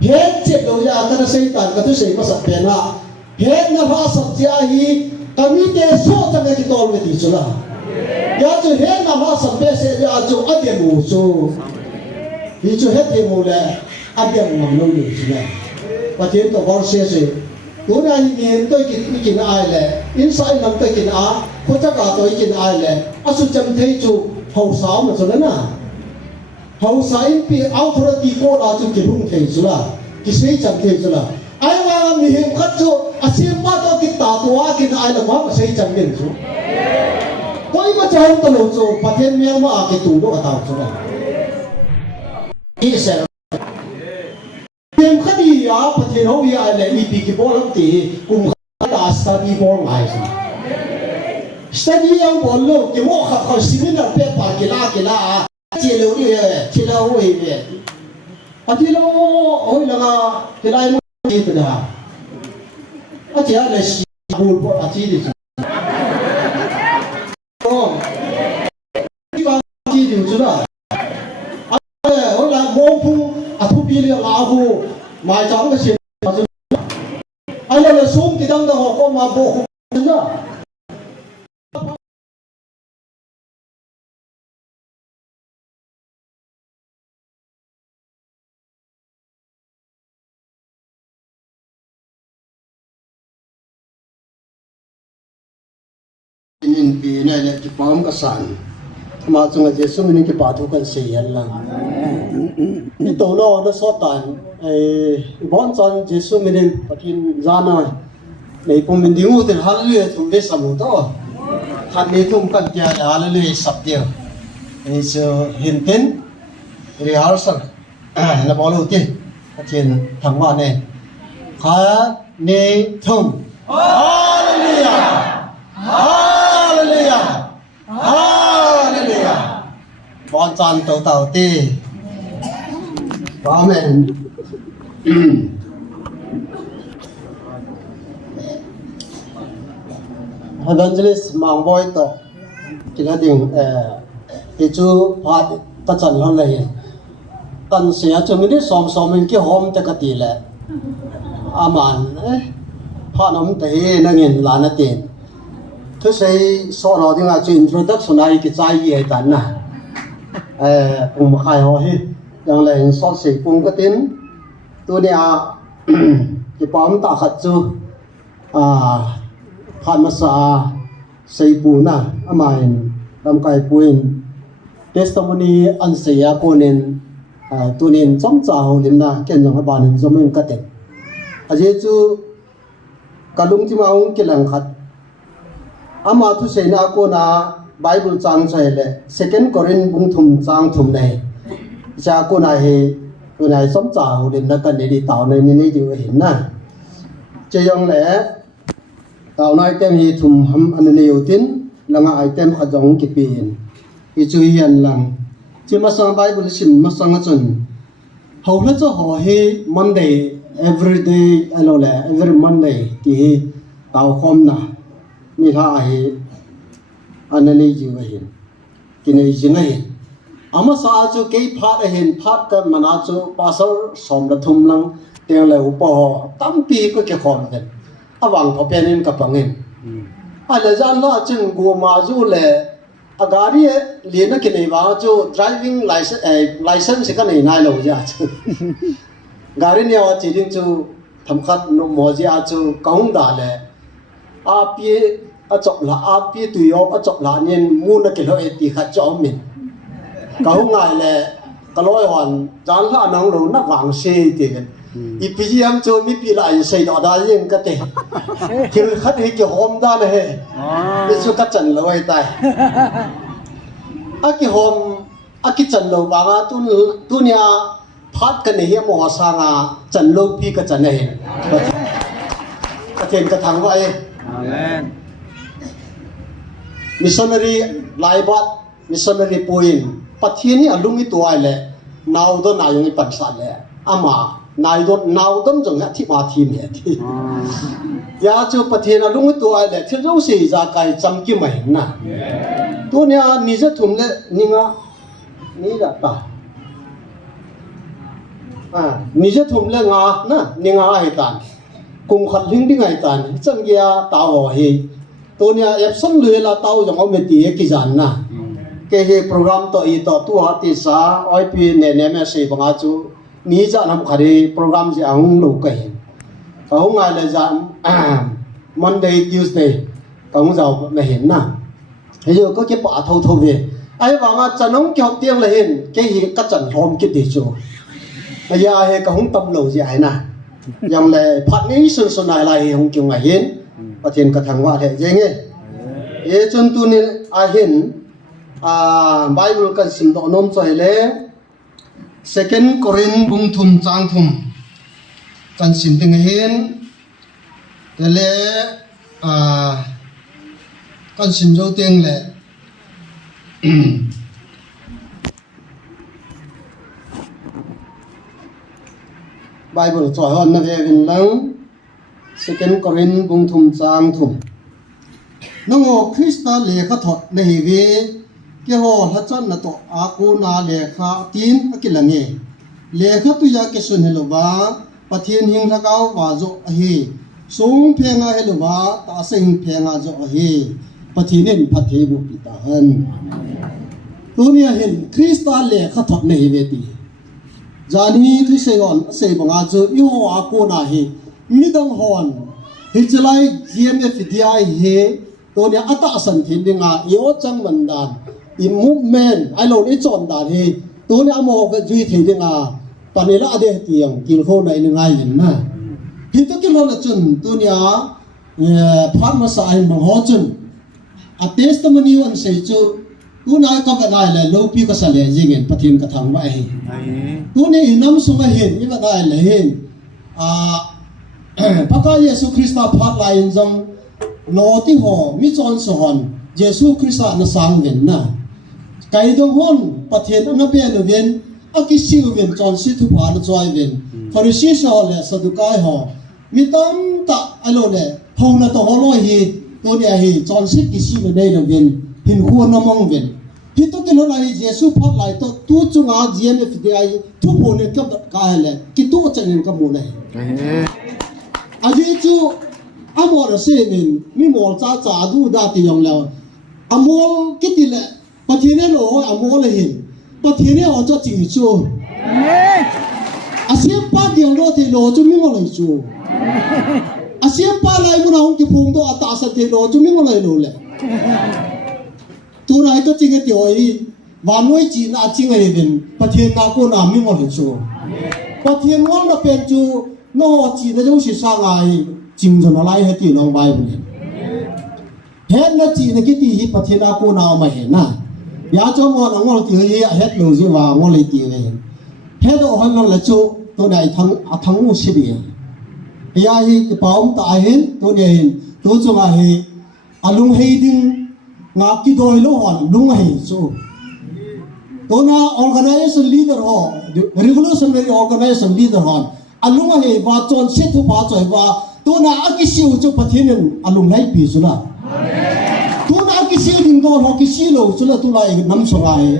hết chết đâu ra cái xây tàn cái thứ xây mà sập bền à hết nó hoa sập chia hi cái mi tê số cho cái tol về thì số là ya chú hết nó hoa sập bền sẽ ya chú ăn điểm mù số thì chú hết điểm mù là ăn điểm ngầm lâu nhiều chứ này và tiếng tàu bao xe gì tối nay nhìn tôi kinh ai lệ inside nằm tôi kinh á có chắc là tôi kinh ai lệ à số chấm thấy chú hậu sáu mà số đó nè hậu sáu bị authority cô là chú kinh hung thấy chú là cái gì chẳng thấy chú là ai mà mình hiểu khát chú à xem mà tôi kinh tao tôi kinh ai là quá mà gì chẳng biết chú tôi mà cháu tôi lâu chú phát hiện miếng mà cái tủ đó cả tao chú là ý Tiêm khát đi à, phát hiện hậu ý ai lại bị cái bó lắm thì cùng khát study bó ngay rồi. Study yang bó lâu, cái mỏ khát khát xin là bé bà cái lá à, chế lâu đi chế lâu vậy vậy. À chế lâu, ôi là cái lá em chế từ nào? À chế là xí bùn bó à chế đi. Không, đi vào chế đi chứ đó. À ôi là mông phun à thu bì là hồ mai trắng cái chuyện ai là xuống thì đang họ có mà bộ không ra nên vì này là cái bom cái sản mà chúng ta chỉ dùng những cái bảo thủ cần sử dụng là cái tổ nó sót tàn bọn chân chỉ dùng mình bắt in ra này này cũng mình điêu thì hallelujah thùng về sắm đó hắn này thùng cần kia là hallelujah sắp tiêu này so hiện tin rehearsal là bao lâu tiên bắt in thằng bạn này khá này thùng hallelujah hallelujah hallelujah bọn chân tàu tì amen evangelist mang boy to kina ding he chu phat ta chan hon lai kan sia chu min som min ki hom te ka ti le aman pha nom te na ngin la na tin thu sei so ro ding a chu introduction ai ki chai ye tan na cùng khai ho hi yang le so se cùng ka tin tu nia ki pom ta khat chu khan ma sa sei pu na amain lam kai puin testimony an se ya ko nen tu nen chom cha ho lim na ken jong ba nen zom en ka te a je chu kalung ti maung ki lang khat ama thu se na ko na Bible chang chai le second Corinth bung thum chang thum nei cha ko na he ko na som cha ho lim na kan ni taw nei ni ju hin na che yong le taw nai tem hi thum ham an ne yo tin langa item kha jong ki pin i chu hian lang chi ma sang Bible sim ma sang chun ho la cho ho he Monday every day alo le every Monday ti taw khom na ni tha hi anani jiwa hin kinai jinga hin ama sa chu ke phat hin phat ka mana chu pasal som la thum lang teng le upo tampi ko ke khom den awang pho penin ka pangin ala jan la chung go ma ju le agari le na kinai wa chu driving license ka nei nai lo ja chu gari ne wa chi ding chu tham khat no mo ja chu kaung da le a pi a chọc là a pi tùy op a chọc là nên mua nó cái loại thì khát cho mình câu ngày là cái loại hoàn dán là nông lúa nó vàng xe thì ít bây giờ cho mấy pi lại xây đó đã riêng cái tiền thì khát hết cái hôm đó này để cho các trận lợi tài à cái hôm à cái trận lợi vàng à tu nia phát cái này hiếm mỏ sang à trận lợi pi cái trận này cái tiền cái thằng vậy missionary laibat missionary point pathiani alungi tuai le naw do na yong pan sa le ama nai do naw dom jong thi ma thi me thi ya chu pathian alungi tuai le thil ro si za kai cham ki mai na tu nya ni je thum le ninga ni da ta ni je thum le nga na ni nga ai tan kum khat hing ding ai tan chang ya ta ho hi to nia epson le la tau jong om ti ki jan na ke he program to I to tu ha ti sa oi pi ne ne me se banga chu ni ja nam khari program ji ang lo kai ahung ai le ja Monday Tuesday kaung giàu là hiện na bây giờ có cái bỏ thâu thâu về ai bảo mà chân ông kéo tiếng là hiện cái gì cắt chân hôm cái gì chỗ bây giờ hay kaung tâm lâu gì ai na yang là phát ní sơn sơn này lại không chịu ngày hiện và thiên cả thằng hoa thế gì nghe ye chân tu ni ai hiện Bible kan sim do nom choi le second Corinth bung thum chang thum kan sim ting hiền le con xin dấu tiếng lệ Bible cho hơn là về gần lắm Second Corinth bung thum trang thum nó ngô Christa lệ khá thuật này về cái hồ hát chân là tổ aku na lệ khá tin cái là nghe lệ khá tu ya cái xuân hello ba và thiên hình thác áo và dỗ hi sung phe nga hello ba ta sinh phe nga dỗ hi Patinin pathe bu pita han dunia hin Krista le kha thap nei ve ti jani thi seon se banga chu yo ako na hi midang hon hi chalai GMF DI he dunia ata san thin dinga yo chang mandan I movement ai lo ni chon dan hi dunia mo ga ji thi dinga panela ade tiang kil kho nai ni ngai yin na hi to ki lo la chun dunia pharma sai mang ho chun a testimony on say chu tu nai ka ga dai la lo pi ka sa le jingen pathin ka thang ba hi tu ne nam su ma hin ni ba dai le hin paka Yesu Krista phat lai in jong no ti ho mi chon so hon Yesu Krista na sang ven na kai dong hon pathin na pe lo ven a ki siu ven chon si thu pa na choi ven Pharisee so le Sadukai ho mi tam ta alo le ho na to ho lo hi tôi đi hi chọn xích cái gì ở đây là viên hình khuôn nó mong viên thì tôi cái nó lại Giêsu phát lại tôi tu chung á GMF DI tu phone này cấp cái là cái tu chân nên cái môn này à Giêsu amor là xe nên mi mor cha cha du đa thì yong lao amor cái gì là bắt thiên này lo amor là hình bắt thiên này họ cho chỉ chu à xem ba điều đó thì lo cho mi mor lại chu Asiam pa lai mo na hong ki phung to ata sa te lo chu mi mo lai lo le tu nai to ching ke tioi wa noi chi na ching ai den pathian na ko na mi mo le chu pathian wang na pen chu no chi na jo si sa ngai ching jo na lai he ti long bai bu le he na chi na ki ti hi pathian na ko na ma he na ya cho mo na ngol ti hi a het lo ji wa ngol le ti le he do hon lo le chu to dai thang mu si bi ya hi cái paum ta hin to ne hin to chunga hi alung hei ding nga ki doi lo hon lung hei so to na organization leader ho revolutionary organization leader hon alung hei wa chon se thu pa choi wa to na aki siu chu pathin alung lai pi su la to na aki siu ding do ho ki si lo su la tu lai nam so ngai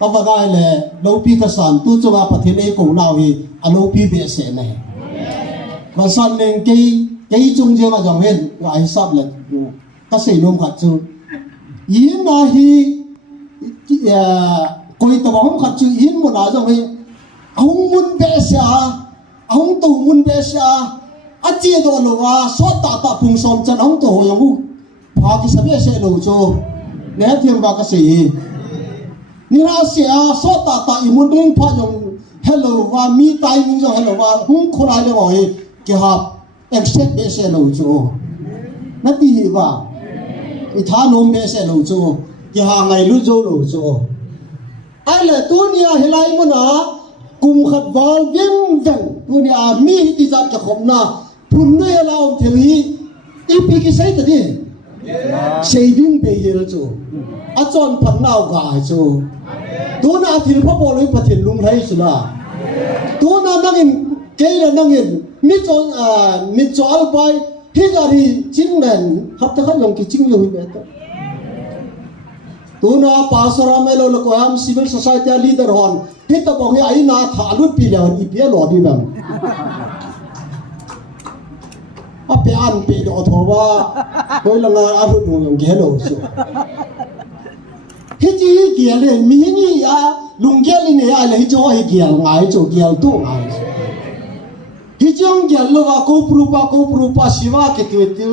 ka ba dai le lo pi ka san tu chunga pathin ei ko nau hi alo pi be se nei và san nên cái trung gian là dòng hen gọi sắp là các sĩ nôm khát chú yến là hi coi tàu bóng khát chú yến một là dòng hen ông muốn bé xa ông tàu muốn bé xa à chia đồ lô à xót tạ phùng xóm chân ông tàu yang u phá cái sắp bé xe lô chú nè thêm vào cái sĩ ni là xe xót tạ im muốn đứng phá dòng hello và mi tai mi dòng hello và hung khôn ai dòng hỏi cái hộp accept bé xe lô chú nó đi hi vào cái thà nôm bé xe lô chú cái hàng ngày lúc dâu lô chú ai là tu nia hi lai muốn à cùng khát vào viên vẹn tu nia mi thì ra cái khom na phun nơi lao theo hi ít bị cái say đi xây dựng bây giờ chú à chọn phần nào cả chú tu na thì pháp bộ lấy phát triển lung thấy chú là tu na năng cái là năng mít cho alpai hết ra thì chính là hấp tắc dùng cái chính nhiều vậy đó tuna pastora melo lo ko am civil society leader hon hita bong hi ai na tha lut pi le i pi lo di bam a pe an pe do thowa koi la nga a ru no ge lo so hi chi gi le mi ni ya lung ge li ne ai le hi cho hi gi ngai cho gi tu ngai hi chong ge lo wa ko pru pa siwa ke ke ti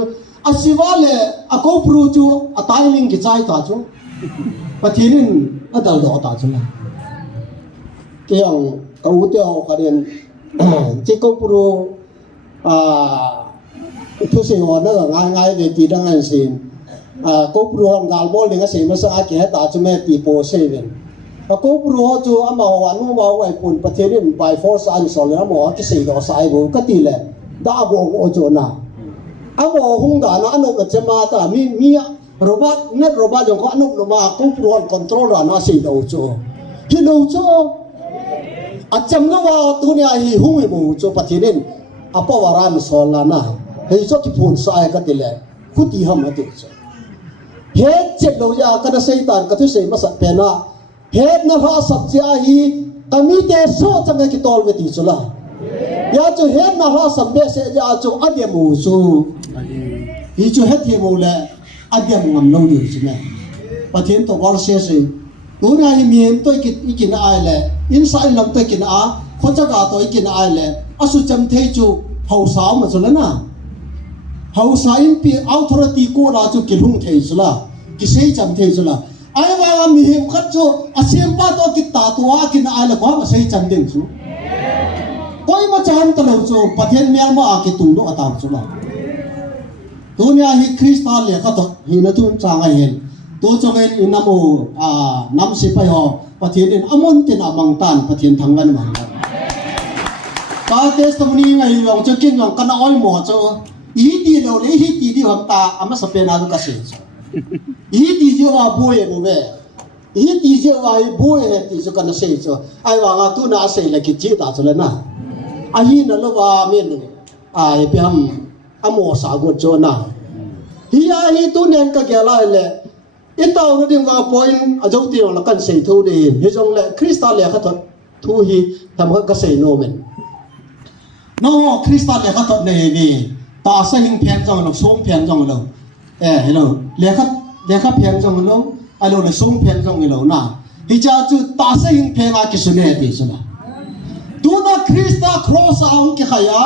a siwa le a ko pru chu a tai ling ki chai ta chu pathinin a dal do ta chu la ke yang ka u te ho ka den chi ko pru thu se ho na ngai ve ti dang an sin ko pru hon gal bol ding a se ma sa ke ta chu me pi po se ven ko pru ho chu a ma wa nu wa wai pun pathinin by force an so le mo ki se do sai bu ka ti le da bo o chu na a mo hung da na anu ka chama ta mi robot net robot jong ko anu lo ma ko pru hon control ra na se do chu hi lo chu a cham lo wa tu nya hi hung hi mu chu pathinin a pa waran so la na hei cho ti phun sai ka ti le khu ti ham ati chu he chet lo ya ka na seitan ka thu sei ma sa pe na he na ha sab cha hi kami te so chang ki tol ve ti chu la ya chu he na ha sam be se ya chu adem mu chu hi chu he thi mu le adem ngam lo ni chu ne pathin to war se se tu na hi mi to ki na ai le inside lam to ki na a kho cha ga to ki na ai le asu cham thei chu hau sao ma chu la na hau sa in pi authority ko la chu ki lung thei chu la ki sei cham thei chu la ai wa mi him khat chu asem pa to ki ta tu a ki na ai la ko ma sei cham ding chu koi ma chan ta lo chu pathen myal ma a ki tu do ata chu la dunia hi kristal le ka to hi na tun chang ai hen to chongen inamo nam si pa ho pathen in amon tin amang tan pathen thangan ma ka testimony ngai long chu kin long kana oi mo chu i ti lo le hi ti di hom ta ama sa pe na ka se i ti je wa boye no ve i ti je wa boye he ti chu kana se chu ai wa nga tu na se le ki chi ta chu le na a hi na lo wa me no ai pe ham amo sa go chu na hi a hi tu nen ka ge la le i tao no ding wa point a jo ti la kan se thu de hi jong le kristal le kha thot thu hi tham ka se no men no kristal le kha thot ne ni ta sa hing phian jong lo som phian jong lo hello le kha phian jong lo alo le som phian jong lo na hi cha chu ta sa hing phian a ki su ne ti su na tu na krista cross ang ki khaya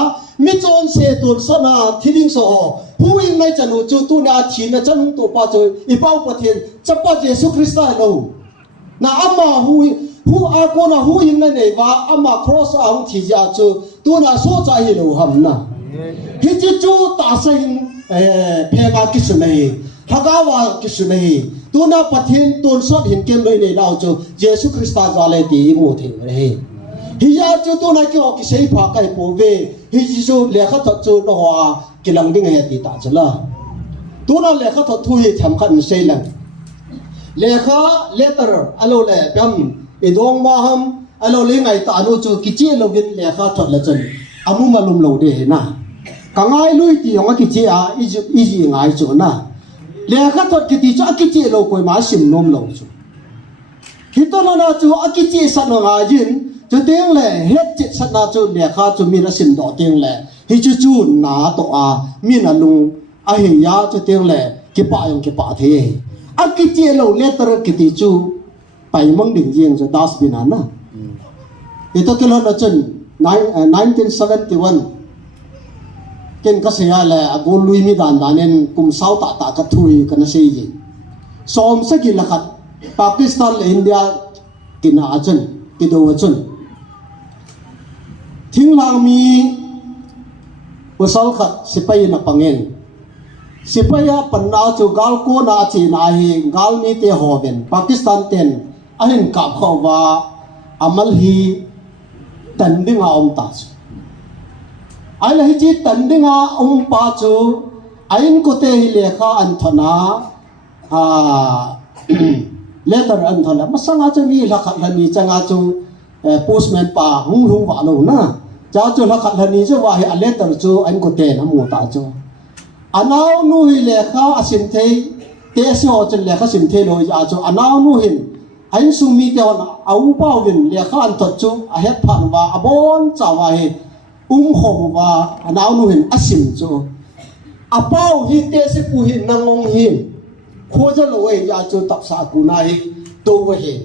mi chon se tu sana thiling so hu in mai chanu chu tu na thi na chan tu pa chu I pau pathen chapa jesu krista lo na ama hu a ko na hu in na nei wa ama cross ang thi ja chu tu na so cha hi lo ham na hi chu ta sa hing phega ki su nei hagawa ki su nei tu na pathen tu sot hin kem loi nei lao chu jesu krista ja le ti mu the re hi ya chu tu na ki o ki sei pha kai po ve hi chu le kha tho chu no wa ki lang ding he ti ta chala tu na le kha tho thu hi tham khan sei lang le kha letter alo le pam e dong ma ham alo le ngai ta no chu ki chi lo gin le kha tho la chen amu ma lum lo de na ka ngai lui ti ong ki chi a i ji ngai chu na le kha tho ki ti chu ki chi lo koi ma sim nom lo chu hi to na chu a ki chi sa no nga jin chu teng le het chi sa na chu le kha chu mi na sim do teng le hi chu na to a mi na lung a hi ya chu teng le ki pa yong ki pa the a ki chi lo letter ki ti chu pai mang ding jing chu das bin na ito ke lo na chen 1971 ken ka se ya le agol lui mi dan danen kum sau ta ka thui kana se ji som se ki la khat Pakistan le India kina achun ki do achun thing lang mi usal khat sipai na pangen sipaya panna chu gal ko na chi na hi gal mi te hoven Pakistan ten ahin ka khawa amal hi tandinga om ta ai la hi chi tandinga om pa chu ain ko te hi lekha an thana letter an thana masanga chu mi la khat la ni changa chu postman pa hung wa lo na cha chu la khat la ni chu wa hi a letter chu an ko te na mu ta chu anau nu hi lekha asin thei te se ho chen le kha sim the lo ya chu anaw nu hin anh sumi ke on au bao vin le kha an tot chu a het phan wa abon chawa he khom wa anaw nu hin asim chu a bao hi te se pu hi nangong hi kho ja lo we ya chu tak sa ku na hi to we he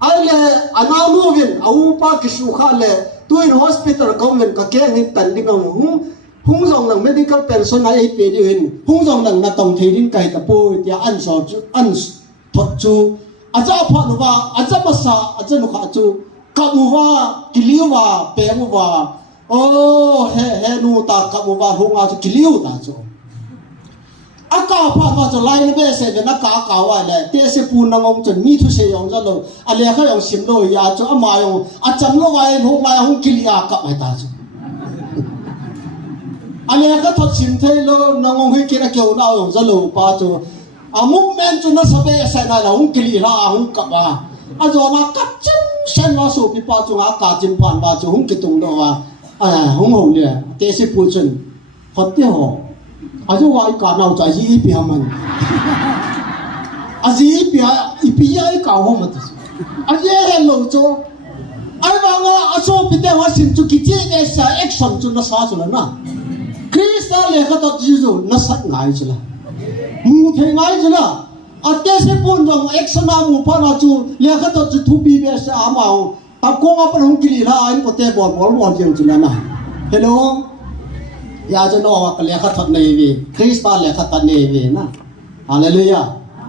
ai le anaw nu vin au pa ki su kha le tuin hospital government ka ke ni tan ding hung dòng lần medical pension ai pe đi hin hung dòng lần na tông thei din kai ta po tia an so chu an thot chu aja phan wa aja basa aja nu kha chu ka mu wa kiliu wa pe mu wa o he nu ta ka mu wa hunga chu kiliu ta chu aka phan wa chu lai be se na ka wa le te se pu na ngom chen mi thu se yong ja lo a le kha yong sim lo ya chu ama yong a cham lo wa hu ma hung kilia ka mai ta chu anh em có thật xin thấy lo nông huy kia kêu nào dùng zalo pa cho movement cho nó sắp sẽ là ông kili la ông cặp à rồi mà cắt chân sen nó số bị pa cho ngã cả chân phản ba cho ông kitung đó ông hồng liền thế sẽ phụ chân phát tiêu rồi vài cả nào chạy gì bị ham gì bị ai cả không mà gì hello cho ai mà ngã số bị tiêu hóa xin cho cái gì để sẽ action cho nó sao cho nó Krista le kha tot jisu na sat ngai chula mu the ngai chula ate se pun jong action na mu pa na chu le kha tot chu thu bi be sa amao ta ko ma pa hong kili la ai ko te bol jeng chula na hello ya cho no ka le kha tot nei vi Krista le kha tot nei vi na hallelujah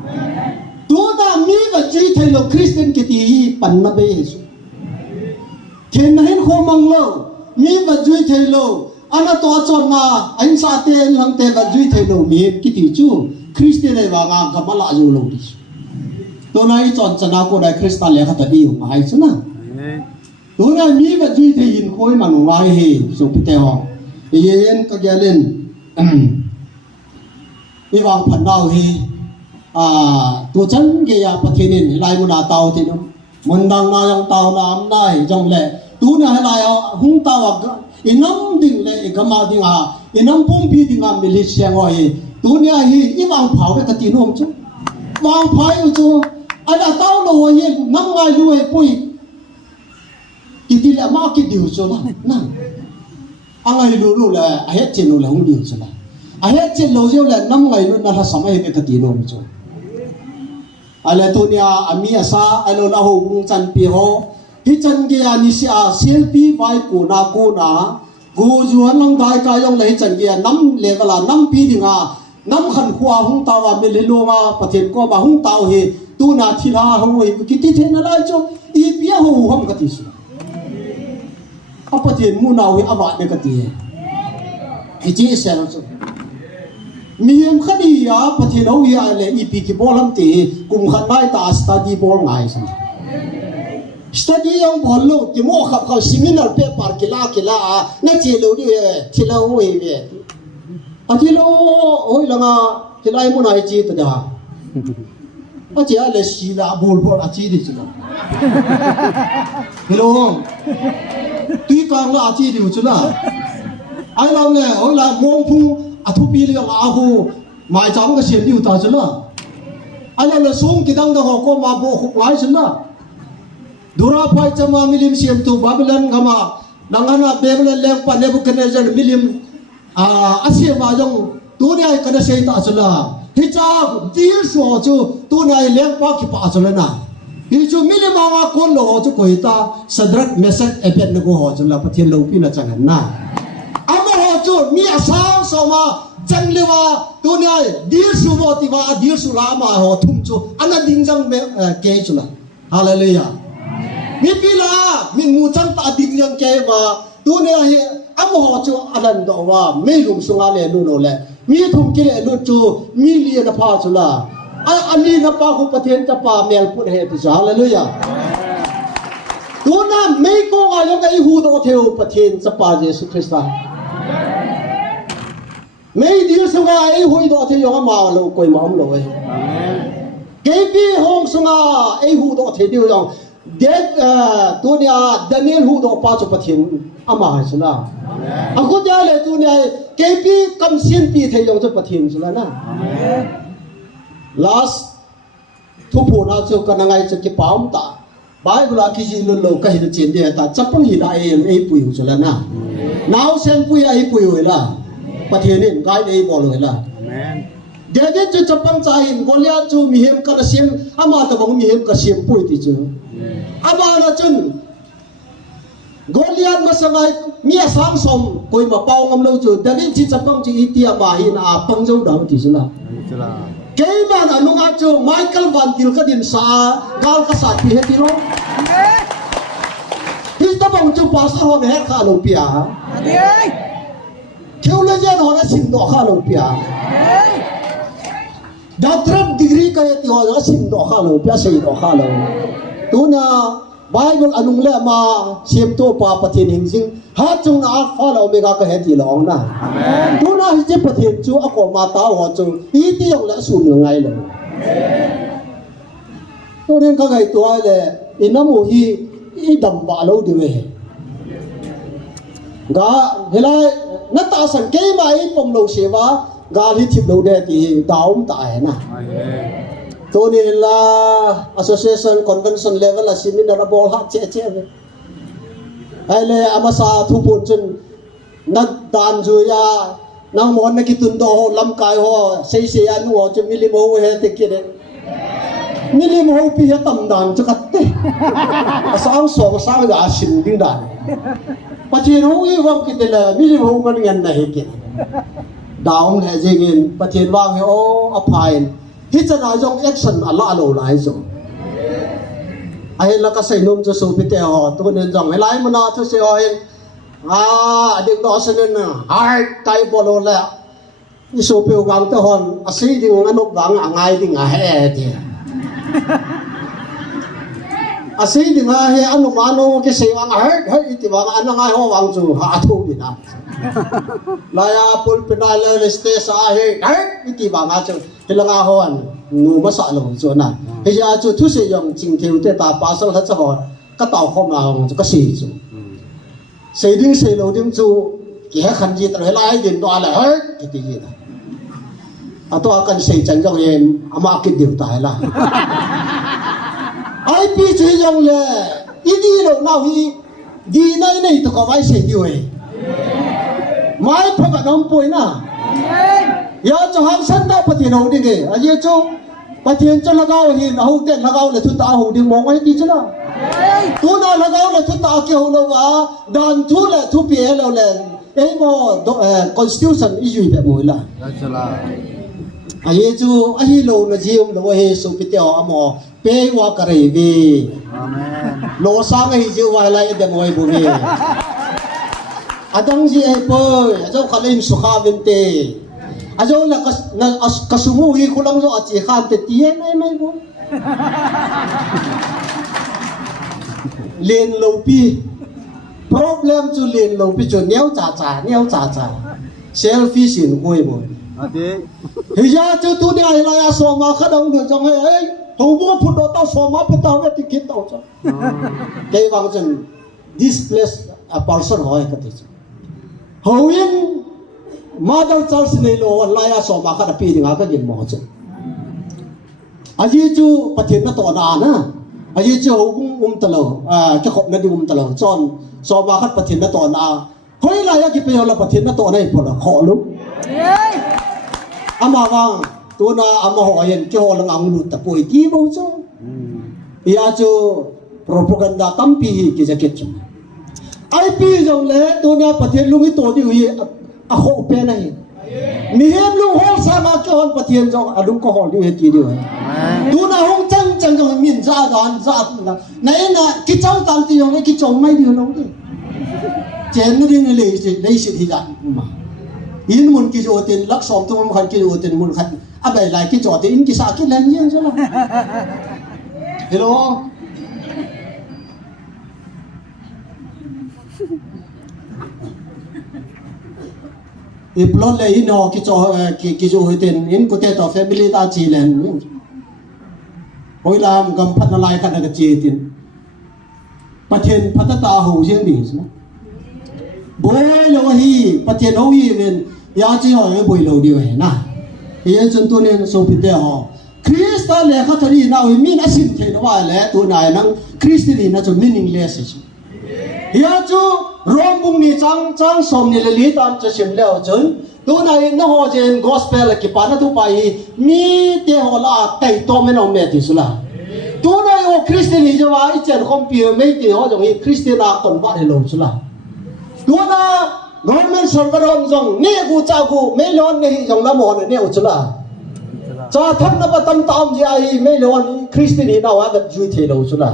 amen tu da mi ga ji thai lo Christian ki ti pan na be yesu ken hen kho mang lo mi ga ji thai lo anh to chọn na anh sa te lang te và duy thầy đầu miền cái tỷ chú Christian này vào ngang gặp lạ dù lâu đi tôi nói chọn chân nào cô đại Christian lẽ khát đi không ai chứ na tôi nói mi và duy thầy nhìn khối mà nó vai hề số cái tèo yên các gia đình đi vào phần nào thì tôi chân cái bát thiên nên lại muốn tàu thì nó muốn đang na trong tàu làm này trong lệ tôi nói lại hung tàu inam ding le gama ding inam pumpi ding militia ngoi dunia hi iwang phau be kati nom chu wang phai chu ada tao lo ye nam ngai lu e pui kiti la ma ki diu chu na angai lu la a het chen lu la hung diu chu la a het chen lo jo la nam ngai lu na la samai be kati nom chu ala dunia ami asa alo la ho bung chan pi ho hi chan ge ani sia selfie vai ko na gu juan lang dai ka yong lei chan ge nam le kala nam pi dinga nam khan khwa hung tawa me le lo ma pathen ko ba hung taw he tu na thila ho hi ki ti the na la cho i pia ho hom ka ti su a pathen mu na wi awa ne ka ti ki ji se ro chu mi hem khadi ya pathen ho ya le i pi ki bolam ti kum khan mai ta study bol ngai sa study yang bolu ti mo khap kha seminar paper kila na chelo di chelo we be atilo oi langa chilai mo nai chi ta da a che ale si la bol a chi di chila hello tui kang la chi di chula ai long le oi la mong phu a thu pi le a hu mai chang ka sien diu ta chula ai la sung ki dang da ho ko ma bo khu ngai chula Dura pai chama milim siam tu Babylon gama nangana Babylon leng pa Nebuchadnezzar milim asiama jong tu ni ai kada sei ta chula hi cha dir so chu tu ni ai leng pa ki pa chula na hi chu milim ma kon lo chu koi ta Sadrak Meshach Abednego ho chula pathian lo pi na changan na ama ho chu mi asam so ma chang lewa tu ni ai dir su mo ti wa dir su la ma ho thum chu ana ding jang me ke chula hallelujah mi pila min mu chang ta dik yang ke wa tu ne he amo ho chu alan do wa me lum sunga le lu no le mi thum ki le lu chu mi li na pha chu la ani na pa ku pathen ta pa mel put he ti hallelujah tu na me ko ga yo ga hu do theu pathen sa pa Jesus Christa me dir sunga ai hu do theu yo ma lo koi ma om lo e ke bi hong sunga ai hu do theu yo Dead dunia Daniel hu do pa chu pathin ama ha sula aku ja le dunia KP kam sin pi the yong chu pathin sula na last thu phụ na cho cái ngày cho cái bảo ta Bible là cái gì luôn lâu cái gì chuyện gì ta chấp bằng gì đại em bùi cho là na nào xem bùi ai bùi rồi là bắt hiện nên cái này bỏ rồi là David cho chấp bằng trái hình Goliath cho mi hem cái xem ama ta bằng mi hem cái xem bùi thì chứ ama là chân Goliath mà sang ai nghe sáng sớm coi mà bao ngâm lâu rồi David chỉ chấp bằng chỉ tia mà hin bằng dấu đầu thì chứ là cái mà là lúc anh cho Michael Van Til cái điểm sa gal cái sát thì hết đi luôn thì ta bằng cho pastor họ hết khá lâu bia kêu lên dân họ đã xin đỏ khá lâu bia doctorate degree cái thì họ đã xin đỏ khá lâu bia xin đỏ khá lâu tu na Bible anung le ma siam to pa pathin hình sinh hát chung na alpha la omega cái hết thì lòng na tu na hi je pathin chu ako ma ta ho chu ý ti yong la sum lo ngai lo tu nên cái tuổi le inamu hi i dam ba lo de we ga helai na ta san ke ma i pom lo sewa ga li thip lo de ti daum ta hai na tu ni là association convention level là seminar bol hat che ai le amasa thu pun chun na dan ju ya nang mon na kitun do lam kai ho sei an ho chu mili mo he te ke de mili mo pi he tam dan chu kat te asang so sa ga sin ding dan pa chi ru i wang ki te la mili mo ngan ngan na he ke daung he jingin pa thiên wang he o apain hít chân nói trong action à lạ lầu lại rồi ai là cái xây nôm cho số bị teo họ tôi nên rằng lái mà nó cho xe họ đừng đó sẽ nên ai tay bỏ lô lẹ đi số biểu gắng tới hòn sĩ thì nó nộp gắng ngay thì ngài hè thì sĩ thì ngài hè anh nộp anh cái xe gắng hết thì vàng anh ngay họ vàng dù hạ thu đi nào lại pul penal liste sa hết thì vàng anh chứ thì là ngài họ nụ mà sợ lầu chỗ nào bây giờ chú thu sử dụng chính thiếu để ta bảo sao hết cho họ cái tàu không nào cái gì chú xây dựng xây lầu đứng chú cái khăn gì tới lại đến đó là hết cái gì đó tôi cần xây chân cho em mà cái điều tài là ai bị chơi dùng là ít đi đâu nào đi này tôi có vay xây điều ấy mai phải bắt ông bồi na giờ cho hàng sân đó bắt tiền hậu đi kì à giờ cho bắt tiền cho lagao thì hậu tiền lagao là chúng ta hậu đi mong ai đi chứ nào tu nào lagao là chúng ta kêu đâu à đàn thu là thu bìa đâu là ấy mà constitution issue về mùi là à giờ cho ai lâu là gì lâu hay số bị tiêu à mà pe qua cái gì lô sang ấy chứ vài lại để mùi bùi adang gì ấy bơi cho cái lên số kha bên tê ajo na kasumu hi kulang so achi khan te tien ai mai bo len lo pi problem chu len lo pi chu neo cha selfish in koi bo ade hi ya chu tu ni ai la ya so ma khadang du jong ai ho bo phut do ta so ma pe ta we ti kit to cha ke wang chen this place a person hoy ka ti ho in Mother Charles này lo laya so ma khát pi nga cái gì mò chứ, aji chu pathin na to na na, aji chu talo, cái khop na di talo, chọn so ma khát pathin na to na, hoi laya cái pe la pathin na to này pula kho lu, ama wang tu na ama hoyen cái ho lang ang lu tapoi ti bo chu, ya chu propaganda tampi ki jacket chu, ai pi jong le tu na pathin lungi to di hui a ho pe này mi hem lu hol sa ma cho hon patien jong a lung ko hol di he ti di tu na hong chang jong min za dan za na nei na ki chau tam ti jong ki chong mai di lo di chen ni ni le si thi dan ma in mun ki jo tin lak som tu mun khan ki jo tin mun khan a bai lai ki jo tin in ki sa ki len yin so la hello plot le ino ki jo hiten in ko te to family ta chi len hoi lam gam phat na lai khan na chi tin pathen phatata ho jeng ni boy lo hi pathen ho hi ven ya chi ho boy lo di we na ye chun tu ne so pite ho ต์เลยเขาจะดีน่าวิมีนัสินเทนว่าเลยตัวนายนั่งคริสต์นี่น่าจะ meaningless เฮียจูรวมบุญนี่จังสมนี่เลยลีตามจะชิมแล้วจนตัวนายน่าหัวเจน gospel กิปานะทุไปมีเทหัวละไต่ตัวไม่น้องเมติสุละตัวนายโอคริสต์นี่จะว่าอีเจนคอมพิวไม่เทหัวจงอีคริสต์น่าคนบ้าให้ลงสุละตัวน่ะ government server จงนี่กูจ้ากูไม่ร้อนนี่จงละหมดเนี่ยอุจละจะทำนับตั้มตามจีไอไม่ร้อนคริสต์นี่น่าว่าแบบจุยเทลงสุละ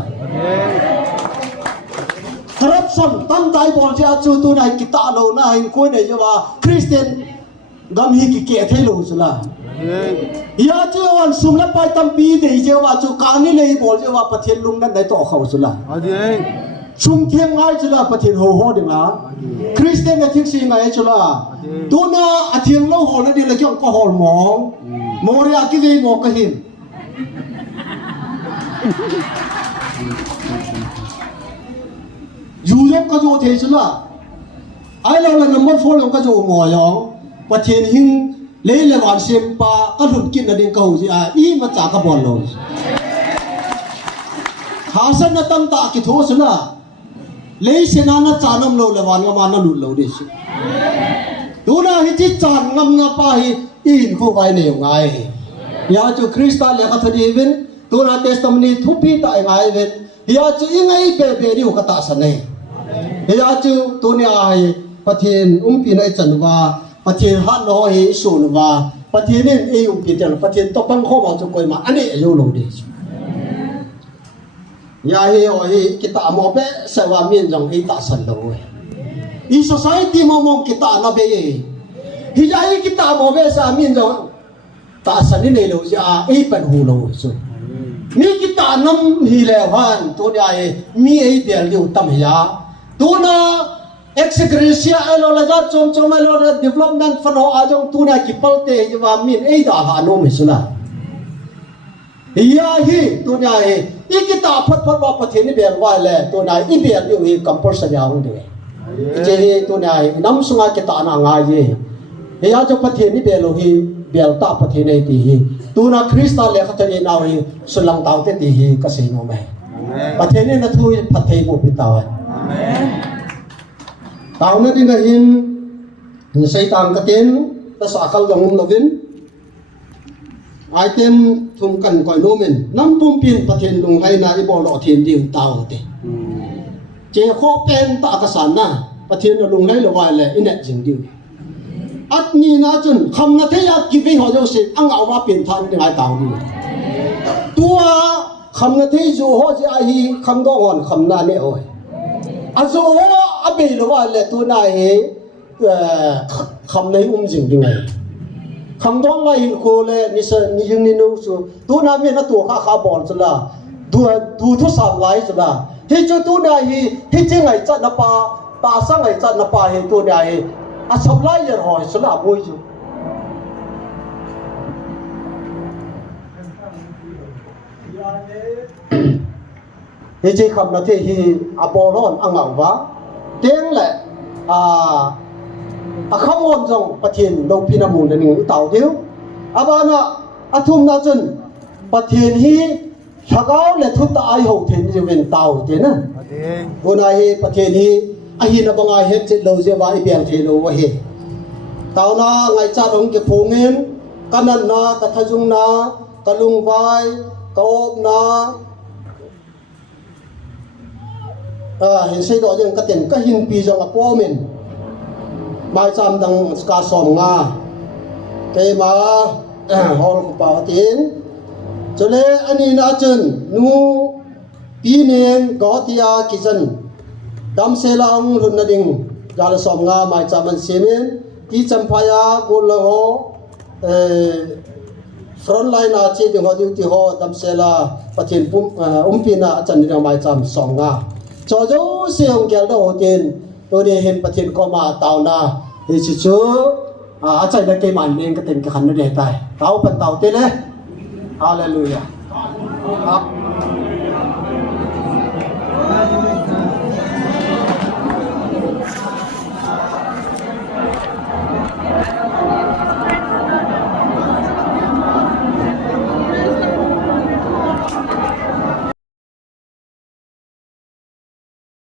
corruption ตั้งใจบอกจะจูตัวนายกิตาโลน่าเห็นคนเนี่ยจะว่าคริสเตียนกำฮีกิเกะเทลงสุละยาเจ้าวันสุนัขไปตั้มปีเดียจะว่าจูการนี่เลยบอกจะว่าประเทศลุงนั้นได้ต่อเขาสุละชุมเทียงไงจุละประเทศโฮโฮดีมั้ยคริสเตียนเนี่ยทิ้งสิ่งไงจุละตัวน่ะอาเทียงโลกโฮนั่นดีเลยจ้องก็โฮมองโมเรียกิเลมองก็เห็นอยู่ยกก็จะเทสุละไอ้เราเลยนัมเบอร์4ก็จะงอยองประเทศหิงเลี้ยงวันเสียมปาก็หลุดกินนั่นเองก็หูสิอีมาจากกบอลเลยหาสันนัตั้งตาคิดโหสุละเลี้ยงเสนานาจานำโลเลวันก็มานั่นหลุดเลยดิสิดูนะฮิจิจานงำงาปาฮิอินคู่ไปเนี่ยไงยาจูคริสต์เลี้ยงกันดีวินตัวนั้นเทสต์มันนี่ทุบปีตายไงเวนยาจูยังไงเบเบริวกตาสันเนี่ยยาจูตัวนี้ไอ้ประเทศปีนไอ้จันว่าประเทศฮันโนเฮสูนว่าประเทศนี้เอปีเดียนประเทศตบบังข้อมาจุกอยมาอันนี้อายุโลดิยาเฮโอเฮกิตาโมเบสวามีนจังเอตาสันโลอี society มองกิตานาเบยฮิยาเฮกิตาโมเบสวามีนจังตาสันนี่เลยโลจะเอเป็นหูโลสุมีกิตาน้ำฮีเลวันตัวนี้มีไอเดียเลี้ยวตั้มยาตัวน่ะเอ็กซ์เกรเซียเอโลละจัดจงเอโลละ development ฟันหัวอาจงตัวนี้กิปลเตยจะว่ามีไอดาหาโนมิสุนะยาฮีตัวนี้อีกิตาพัดว่าประเทศนี้เบียร์ว่าเลยตัวนี้อีเบียร์เลี้ยวอีกัมพูชาอย่างเดียวเจ้าตัวนี้น้ำสุงากิตาหนังไงเฮียจะประเทศนี้เบียร์โลฮีเบียร์ตาประเทศนี้ตีฮีตัวน่ะคริสต์เลี้ยงเขาจะเรียนเอาฮีสุลังตาวเตตีฮีก็เสียโนแม่ประเทศนี้น่ะทุยพัดเทบุปิตาวตาวนั่นเองก็ยินใส่ตังกระเทนแต่สักครั้งลงลวินไอเทมทุ่มกันก่อยโนมินน้ำปุ่มเปลี่ยนประเทศลงให้นาอีบอลอเทียนดิ่งตาวเตเจ้าข้อเป็นตากษัตริย์น่ะประเทศลงให้ละวายเลยอินเนจิงดิวอันนี้นะจนคำนั้นที่อยากกินไปหัวเจ้าสิอังเอาว่าเปลี่ยนทันยังไงต่างดิตัวคำนั้นที่จู่หัวจะไอ้คำต้องอ่อนคำนั้นเนี่ยโอ้ยอาจู่หัวอับเบลว่าเลยตัวนายคำนั้นจริงยังไงคำต้องไงโคเลยนี่สินี่ยังนี่นู้สูตัวนายมีนัตัวข้าบอลสุดละดูทุกสามไลฟ์สุดละเฮ้ยจู่ตัวนายเฮ้ยจริงไงจัดนับปาตาสังไงจัดนับปาเฮ้ยตัวนายอาสับไล่ยันหอยสลับมวยจูเฮ้ยคำนั้นที่ฮีอาบอลอนอังเอาวะเตียงแหละข้ามวันจงประเทศเราพินามูลนี่อุตาวเดียวอาบานะอาทุ่มนาจนประเทศฮีถ้าเขาเลยทุบตาไอหกเทนจะเป็นเตาเดียนะบุญไอประเทศฮีไอ้นับงานเห็นเจ็ดโลเสียว่าไอ้เบียงเทโลวะเฮตาวนาไงจ่าดงเก็บพงเงินกันนั่นนาตะทจุงนากะลุงไว้กะอบนาเห็นใส่ดอกยังกระเต็นก็หินปีจังกับพ่อมินใบจำดังกาสองงาเกมาฮอลกุปาวตินจะเลยอันนี้น่าจนนูปีเนียนกอติยากิจันดำเซลังรุนนาดิงยาลสองงาใบจำมันเซมินที่จำพายากุลโฮฟรอนไลน์นาจีดิงฮอดิวติโฮดำเซลาปะเทนปุ่มปีนาจันดิงใบจำสองงาจอจูเสียงแก้วดาวเทนตัวเดียเห็นปะเทนก็มาตาวนาเฮชิจูอาจารย์นักเกมันเองก็เต็มกันนั่นเองได้ตาวเป็นตาวเตเลยฮาเลลูยา